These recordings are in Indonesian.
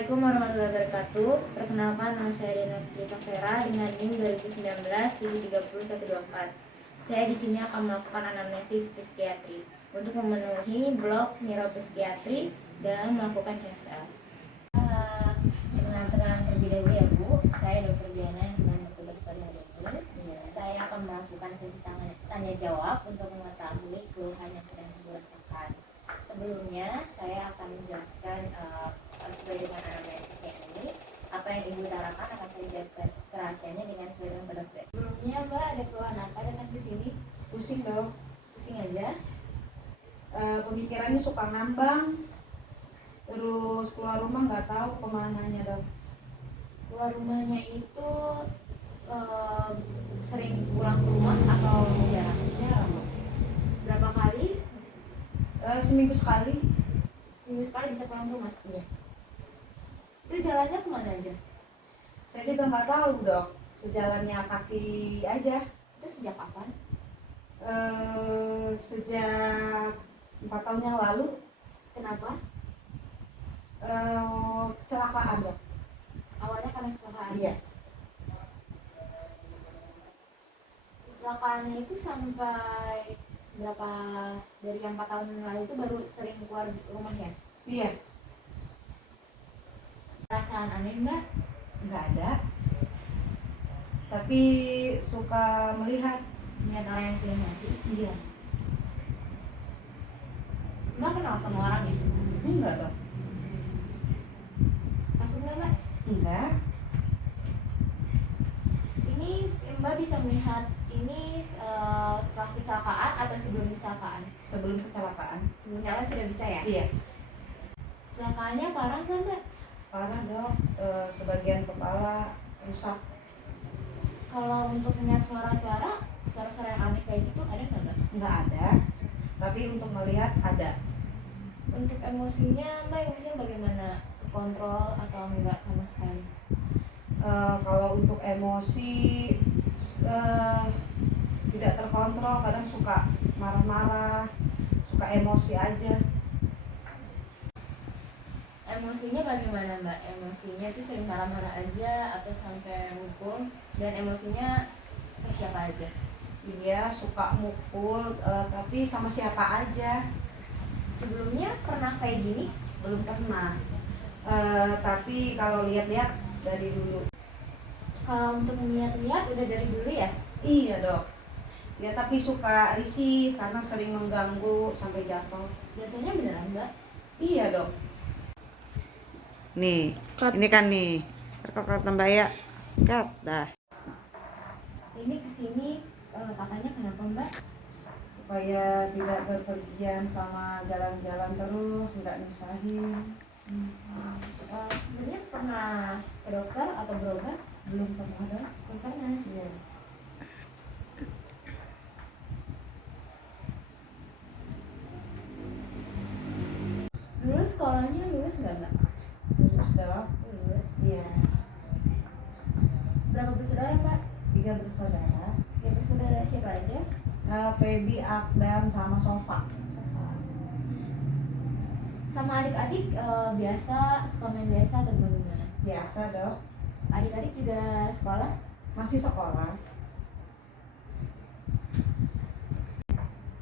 Assalamualaikum warahmatullahi wabarakatuh. Perkenalkan, nama saya Dena Putri Safera dengan NIM 2019-730-124. Saya di sini akan melakukan anamnesis psikiatri untuk memenuhi blok neuropsikiatri dalam melakukan CSL. Perkenalan terlebih dahulu ya Bu, saya Dr. Diana yang sedang bertugas pada hari ini. Saya akan melakukan sesi tanya jawab untuk mengetahui keluhan yang sedang Ibu rasakan. Sebelumnya saya akan menjelaskan sesuai dengan anamnesisnya ini apa yang Ibu utarakan akan saya jaga kerahasiaannya dengan sesuai dengan pada dokter. Sebelumnya Mbak ada keluhan apa datang ke sini? Pusing dong. Pusing aja? Pemikirannya suka ngambang, terus keluar rumah nggak tahu kemananya dong. Keluar rumahnya itu sering pulang ke rumah atau jarang? Jarang dong. Berapa kali? Seminggu sekali. Seminggu sekali bisa pulang ke rumah? Iya. Itu jalannya kemana aja? Saya juga nggak tahu dok. Sejalannya kaki aja. Itu sejak kapan? Sejak 4 tahun yang lalu. Kenapa? Kecelakaan dok. Awalnya karena kecelakaan? Iya. Kecelakaannya itu sampai berapa, dari yang 4 tahun yang lalu itu baru sering keluar rumah ya? Iya. Perasaan aneh Mbak? Nggak ada. Tapi suka melihat. Lihat orang yang sudah mati? Iya. Mbak kenal sama orangnya? Enggak dok. Takut nggak Mbak? Enggak. Ini Mbak bisa melihat ini setelah kecelakaan atau sebelum kecelakaan? Sebelum kecelakaan. Sebelum kecelakaan sudah bisa ya? Iya. Kecelakaannya parah nggak Mbak? Parah dok. Sebagian kepala rusak. Kalau untuk melihat suara-suara yang aneh kayak gitu ada nggak Mbak? Nggak ada, tapi untuk melihat ada. Untuk emosinya Mbak, emosinya bagaimana? Kekontrol atau enggak sama sekali? Kalau untuk emosi tidak terkontrol, kadang suka marah-marah, suka emosi aja. Emosinya bagaimana Mbak? Emosinya itu sering marah-marah aja atau sampai mukul? Dan emosinya ke siapa aja? Iya, suka mukul, tapi sama siapa aja. Sebelumnya pernah kayak gini? Belum pernah. Tapi kalau lihat-lihat dari dulu. Kalau untuk melihat-lihat udah dari dulu ya? Iya dok. Ya tapi suka risih karena sering mengganggu sampai jatuh. Jatuhnya beneran Mbak? Iya dok. Nih, ini kan nih rekam tambah ya, kat dah. Ini kesini katanya kenapa Mbak? Supaya tidak berpergian sama jalan-jalan terus, nggak nyusahin. Sebenarnya pernah ke dokter atau berobat? Belum pernah dok. Belum pernah. Iya. Dulu sekolahnya lulus nggak Mbak? Lulus dok. Lulus. Iya. Berapa bersaudara Mbak? 3 bersaudara. Ya bersaudara siapa aja? Feby, Akdam, sama Sofa. Sama adik-adik biasa, suka main biasa atau bagaimana? Biasa dok. Adik-adik juga sekolah? Masih sekolah.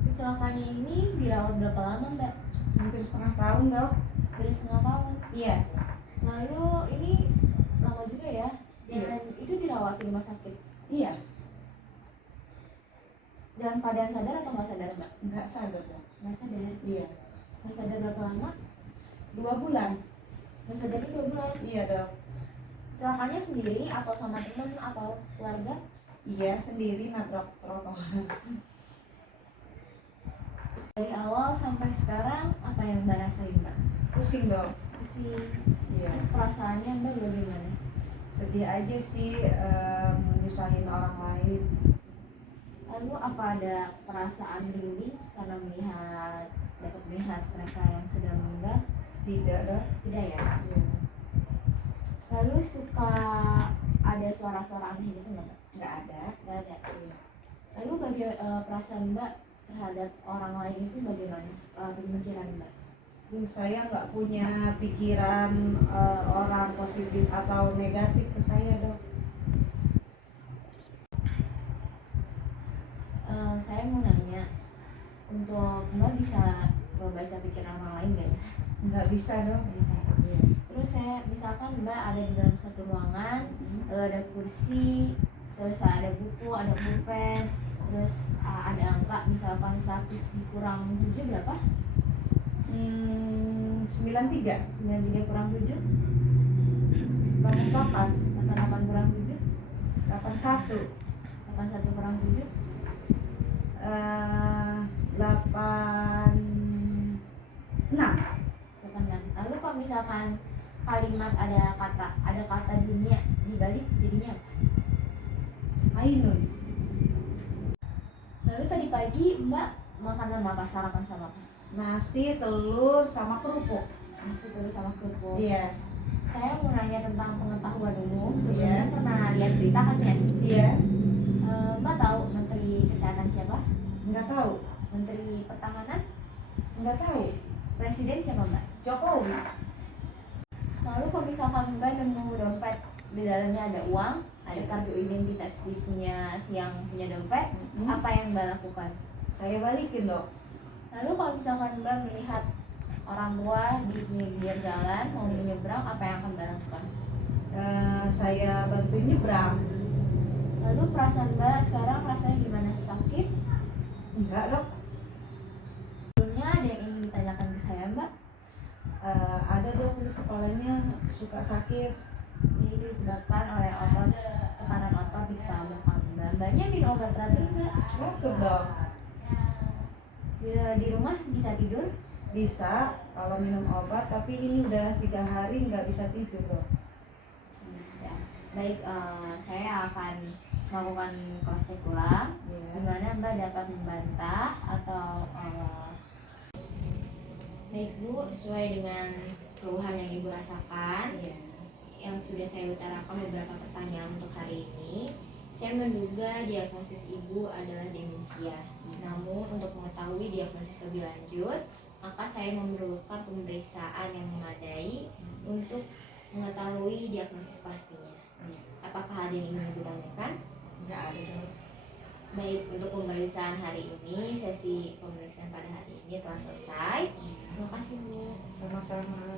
Kecelakaannya ini dirawat berapa lama Mbak? Hampir setengah tahun dok. Dari setengah tahun. Iya. Lalu ini lama juga ya? Dan Iya. itu dirawat di rumah sakit? Iya. Dalam keadaan sadar atau nggak sadar Mbak? Nggak sadar dok. Nggak sadar. Iya. Nggak sadar berapa lama? 2 bulan. Nggak sadarnya 2 bulan. Iya dok. Kecelakaannya sendiri atau sama teman atau keluarga? Iya, sendiri nabrak trotoar. Dari awal sampai sekarang apa yang Mbak rasain Mbak? Pusing dok. Pusing. Iya. Terus perasaannya Mbak bagaimana? Sedih aja sih, menyusahin orang lain. Lalu apa ada perasaan berlebih karena dapat melihat mereka yang sudah meninggal? Tidak dok. Tidak ya? Iya. Lalu suka ada suara-suara aneh gitu nggak Mbak? Nggak ada. Nggak ada. Iya. Lalu perasaan Mbak terhadap orang lain itu bagaimana? Pemikiran Mbak? Saya nggak punya pikiran orang positif atau negatif ke saya, Dok. Saya mau nanya, untuk Mbak bisa membaca pikiran orang lain nggak ya? Nggak bisa, Dok. Bisa. Iya. Terus saya misalkan Mbak ada di dalam satu ruangan, ada kursi, terus ada buku, ada pulpen, terus ada angka, misalkan 100 dikurang 7 berapa? 93, 93 kurang 7, 88, 88 kurang 7, 81, 81 kurang 7, 86. 86. Lalu kalau misalkan kalimat ada kata dunia dibalik jadinya apa? Ainun. Lalu tadi pagi Mbak makan apa? Sarapan sama apa? Nasi, telur, sama kerupuk. Nasi telur sama kerupuk. Iya. Saya mau nanya tentang pengetahuan umum. Sebelumnya Iya. pernah lihat berita kan ya? Iya. Mbak tahu Menteri Kesehatan siapa? Nggak tahu. Menteri Pertahanan? Nggak tahu. Presiden siapa Mbak? Jokowi. Lalu kalau misalkan Mbak nemu dompet, di dalamnya ada uang, ada kartu identitas si yang punya dompet, apa yang Mbak lakukan? Saya balikin, Dok. Lalu kalau misalkan Mbak melihat orang tua di pinggir jalan mau menyeberang, apa yang akan Mbak lakukan? Saya bantuin nyebrang. Lalu perasaan Mbak sekarang rasanya gimana? Sakit? Enggak, Dok. Sebelumnya ada yang ingin ditanyakan ke saya Mbak? Ada, Dok, ini kepalanya suka sakit. Ini disebabkan oleh otot, tekanan otot di kepala belakang Mbak. Mbaknya minum obat teratur nggak? Teratur, Dok. Di rumah bisa tidur? Bisa kalau minum obat, tapi ini udah 3 hari nggak bisa tidur, Dok. Bisa. Baik, saya akan melakukan cross check ulang, Iya. di mana Mbak dapat membantah atau baik Bu, sesuai dengan keluhan yang Ibu rasakan, Iya. yang sudah saya utarakan beberapa pertanyaan untuk hari ini, saya menduga diagnosis Ibu adalah demensia. Namun untuk mengetahui diagnosis lebih lanjut, maka saya memerlukan pemeriksaan yang memadai untuk mengetahui diagnosis pastinya. Iya. Apakah ada yang ingin Ibu tanyakan? Nggak ada, Dok. Baik, untuk pemeriksaan hari ini, sesi pemeriksaan pada hari ini telah selesai. Terima kasih Bu. Sama-sama.